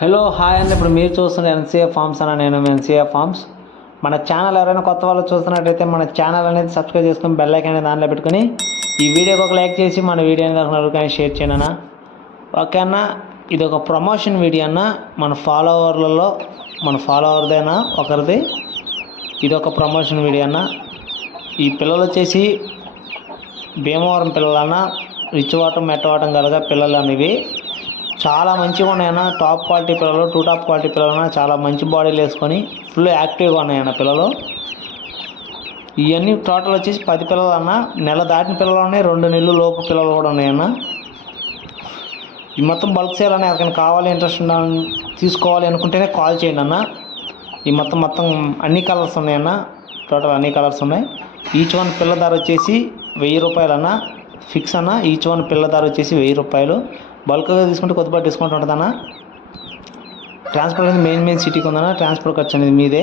Hello hi అండి. ఇప్పుడు మీరు చూస్తున్న ఎన్సీఏ ఫార్మ్స్ అన్న నేను ఎన్సీఏ ఫార్మ్స్. మన ఛానల్ ఎవరైనా కొత్త వాళ్ళు చూస్తున్నట్టయితే మన ఛానల్ అనేది సబ్స్క్రైబ్ చేసుకొని బెల్ ఐకాన్ అనేది దాంట్లో పెట్టుకొని ఈ వీడియోకి ఒక లైక్ చేసి మన వీడియోని కానీ షేర్ చేయండి అన్న. ఓకే అన్న, ఇది ఒక ప్రమోషన్ వీడియో అన్న. మన ఫాలోవర్దైనా ఒకరిది ఇది ఒక ప్రమోషన్ వీడియో అన్న. ఈ పిల్లలు వచ్చేసి భీమవరం పిల్లలన్న, రిచ్వాటం మెట్టవాటం కలగా పిల్లలు అనేవి చాలా మంచిగా ఉన్నాయన్న. టాప్ క్వాలిటీ పిల్లలు, టాప్ క్వాలిటీ పిల్లలు చాలా మంచి బాడీలు వేసుకొని ఫుల్ యాక్టివ్గా ఉన్నాయన్న పిల్లలు. ఇవన్నీ టోటల్ వచ్చేసి 10 పిల్లలు అన్న. నెల దాటిన పిల్లలు ఉన్నాయి, 2 నెలలు లోపు పిల్లలు కూడా ఉన్నాయన్న. ఈ మొత్తం బల్క్ సేల్ అన్న. ఎవరికైనా కావాలి, ఇంట్రెస్ట్ తీసుకోవాలి అనుకుంటేనే కాల్ చేయండి అన్న. ఈ మొత్తం అన్ని కలర్స్ ఉన్నాయన్న. టోటల్ అన్ని కలర్స్ ఉన్నాయి. ఈచ్ వన్ పిల్ల ధర వచ్చేసి 1000 రూపాయలు అన్న. ఫిక్స్ అన్న. ఈచ్ వన్ పిల్ల ధర వచ్చేసి 1000 రూపాయలు. బల్క్గా తీసుకుంటే కొద్దిపాటి డిస్కౌంట్ ఉంటుందన్న. ట్రాన్స్పోర్ట్ అనేది మెయిన్ సిటీకి ఉందన్న. ట్రాన్స్పోర్ట్ ఖర్చు అనేది మీదే.